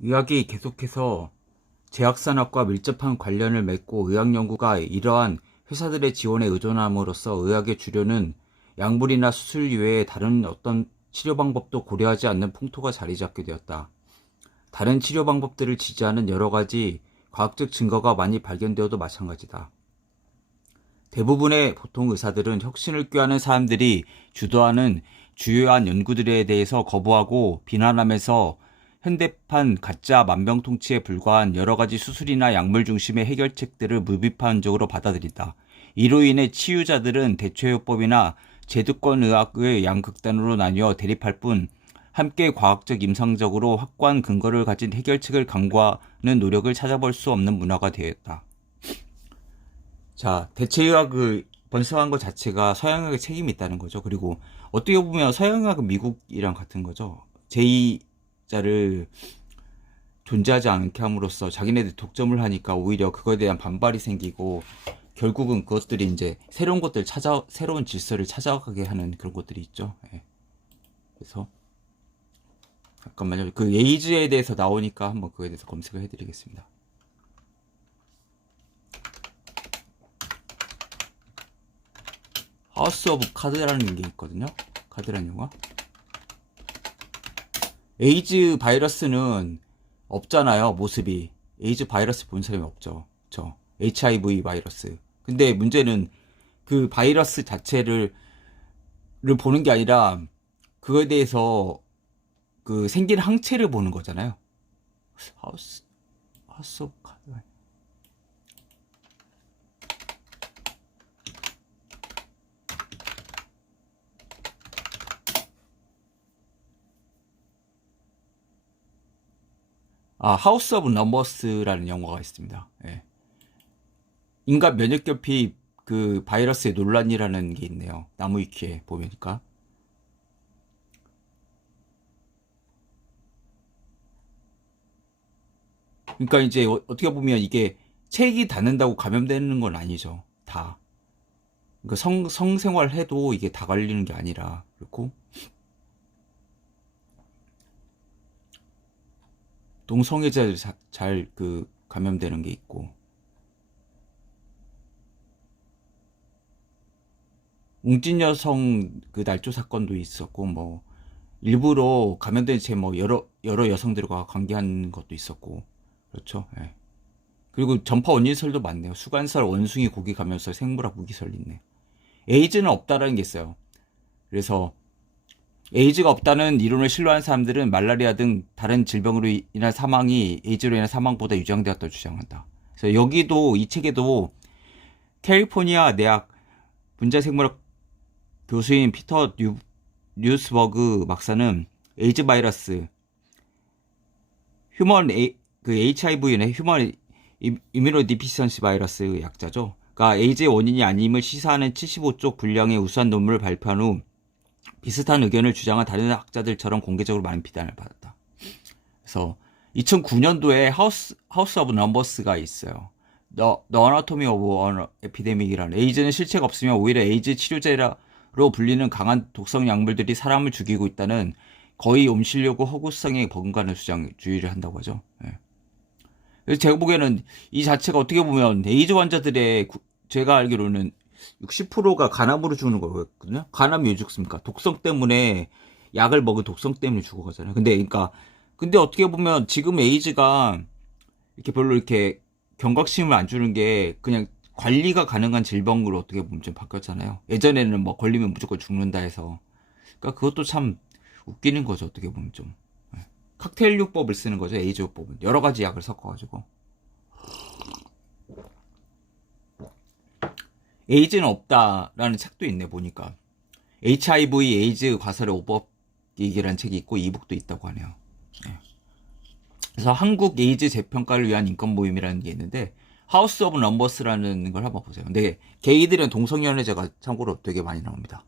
의학이 계속해서 제약산업과 밀접한 관련을 맺고 의학연구가 이러한 회사들의 지원에 의존함으로써 의학의 주류는 약물이나 수술 이외에 다른 어떤 치료 방법도 고려하지 않는 풍토가 자리 잡게 되었다. 다른 치료 방법들을 지지하는 여러 가지 과학적 증거가 많이 발견되어도 마찬가지다. 대부분의 보통 의사들은 혁신을 꾀하는 사람들이 주도하는 주요한 연구들에 대해서 거부하고 비난하면서 현대판 가짜 만병통치에 불과한 여러 가지 수술이나 약물 중심의 해결책들을 무비판적으로 받아들인다. 이로 인해 치유자들은 대체요법이나 제도권 의학의 양극단으로 나뉘어 대립할 뿐 함께 과학적 임상적으로 확고한 근거를 가진 해결책을 강구하는 노력을 찾아볼 수 없는 문화가 되었다. 자, 대체의학을 번성한 것 자체가 서양의학에 책임이 있다는 거죠. 그리고 어떻게 보면 서양의학은 미국이랑 같은 거죠. 제2자를 존재하지 않게 함으로써 자기네들 독점을 하니까 오히려 그거에 대한 반발이 생기고 결국은 그것들이 이제 새로운 것들 새로운 질서를 찾아가게 하는 그런 것들이 있죠. 예. 그래서 잠깐만요. 그 에이즈에 대해서 나오니까 한번 그거에 대해서 검색을 해드리겠습니다. 하우스 오브 카드라는 게 있거든요. 카드라는 영화. 에이즈 바이러스는 없잖아요. 모습이. 에이즈 바이러스 본 사람이 없죠. 그쵸? HIV 바이러스. 근데 문제는 그 바이러스 자체를 보는 게 아니라 그거에 대해서 그 생긴 항체를 보는 거잖아요. 하우스 오브 카드. 하우스 오브 넘버스라는 영화가 있습니다. 예. 인간 면역결핍 그 바이러스의 논란이라는 게 있네요. 나무위키에 보니까. 그러니까 이제 어떻게 보면 이게 책이 닿는다고 감염되는 건 아니죠. 다. 그러니까 성생활 해도 이게 다 걸리는 게 아니라 그렇고 동성애자들 잘 그 감염되는 게 있고 웅진 여성 그 날조 사건도 있었고 뭐 일부러 감염된 채 뭐 여러 여성들과 관계한 것도 있었고 그렇죠. 예. 그리고 전파 원인설도 많네요. 수간설, 원숭이 고기 감염설, 생물학 무기설 있네. 에이즈는 없다라는 게 있어요. 그래서 에이즈가 없다는 이론을 신뢰하는 사람들은 말라리아 등 다른 질병으로 인한 사망이 에이즈로 인한 사망보다 유정되었다고 주장한다. 그래서 여기도 이 책에도 캘리포니아 대학 분자생물학 교수인 피터 뉴스버그 박사는 에이즈 바이러스, 그 HIV는 휴먼 이뮤노디피션시 바이러스 약자죠. 그러니까 에이즈의 원인이 아님을 시사하는 75쪽 분량의 우수한 논문을 발표한 후 비슷한 의견을 주장한 다른 학자들처럼 공개적으로 많은 비난을 받았다. 그래서 2009년도에 하우스 오브 넘버스가 있어요. The Anatomy of an Epidemic이라는 에이즈는 실체가 없으며 오히려 에이즈 치료제로 불리는 강한 독성 약물들이 사람을 죽이고 있다는 거의 옴실려고 허구성에 버금가는 주의를 한다고 하죠. 예. 그래서 제가 보기에는 이 자체가 어떻게 보면 에이즈 환자들의 제가 알기로는 60%가 간암으로 죽는 거거든요. 간암이 왜 죽습니까? 독성 때문에 약을 먹은 독성 때문에 죽어가잖아요. 근데 어떻게 보면 지금 에이즈가 이렇게 별로 이렇게 경각심을 안 주는 게 그냥 관리가 가능한 질병으로 어떻게 보면 좀 바뀌었잖아요. 예전에는 뭐 걸리면 무조건 죽는다 해서. 그러니까 그것도 참 웃기는 거죠. 어떻게 보면 좀. 칵테일요법을 쓰는 거죠. 에이즈요법은. 여러 가지 약을 섞어가지고. 에이즈는 없다라는 책도 있네 보니까. HIV 에이즈 과설의 오버얘기라는 책이 있고 이북도 있다고 하네요. 네. 그래서 한국 에이즈 재평가를 위한 인권 모임이라는 게 있는데 하우스 오브 넘버스라는 걸 한번 보세요. 근데 게이들은 동성연애자가 참고로 되게 많이 나옵니다.